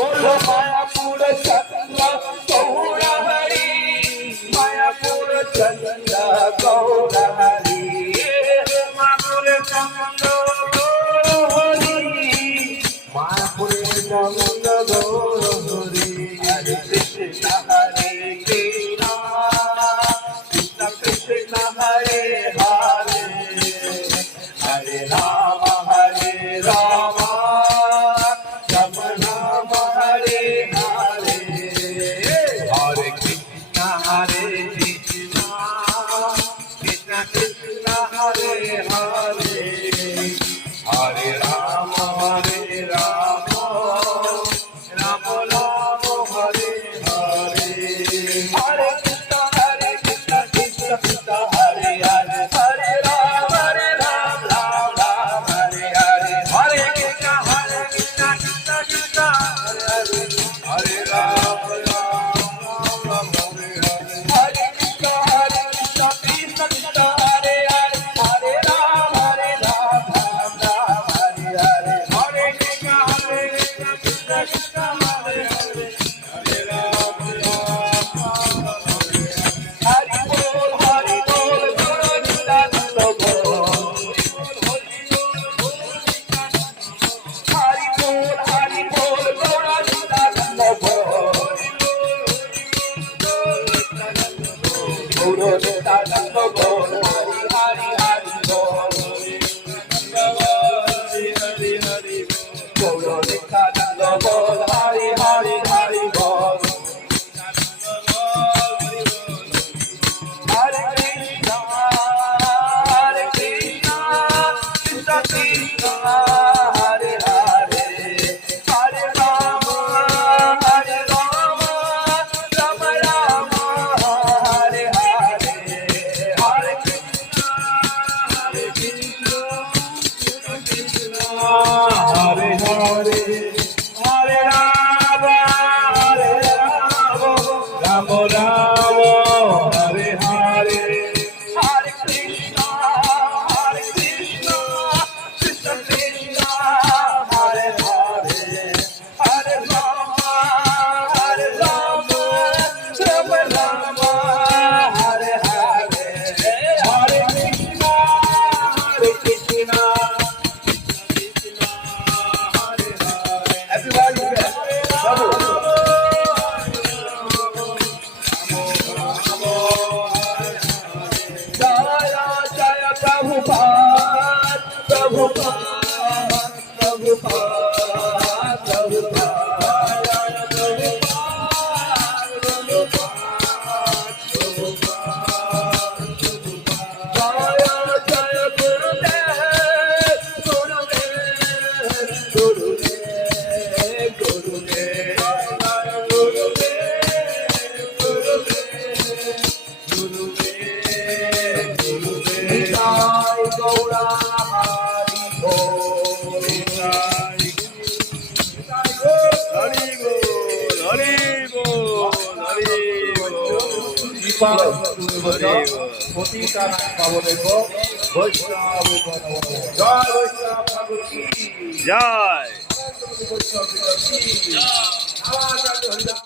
बोलो मायापुर चंद्र गौर हरि मायापुर चंद्र गौर हरि मायापुर चंद्र गौर हरि मायापुर चंद्र गौर हरि हरे कृष्ण कृष्ण कृष्ण हरे हरे हरे राम राम राम हरे हरे हरे कृष्ण कृष्ण कृष्ण हरे हरे हरे राम राम राम हरे हरे हरे कृष्ण कृष्ण कृष्ण हरे हरे हरे राम राम राम हरे हरे हरे कृष्ण कृष्ण कृष्ण हरे हरे हरे राम राम हरे हरे हरे कृष्ण कृष्ण कृष्ण हरे हरे हरे राम राम राम हरे हरे हरे कृष्ण कृष्ण कृष्ण हरे हरे हरे राम राम हरि बोल गुरु नित्यानंद बोल हरि बोल गुरु नित्यानंद बोल गुरु नित्यानंद बोल हरि हरि हरि बोल हरि हरि गुरु नित्यानंद बोल हरि हरि हरि बोल Hare Krishna, Krishna Krishna, Hare Hare, Hare Rama, Rama Rama, Hare Hare, Hare Krishna, Krishna Krishna, Hare Hare, Hare Rama, Rama Rama, Hare Hare, Hare Krishna, Krishna Krishna, Hare Hare, Hare Rama, Rama Rama, Hare Hare, Hare Krishna, Krishna Krishna, Hare Hare. Everybody, Jaya Prabhupada, Prabhupada, Prabhupada, Prabhupada, Jaya Jaya Gurudev, Gurudev, Gurudev, Gurudev, Jai Gaura Hari Bol, Hari বল হরি বল হরি বল পতিতানাং পাবনেভ্যো বৈষ্ণবেভ্যো নমো নমঃ। জয় বৈষ্ণব ঠাকুর কি জয় জয়।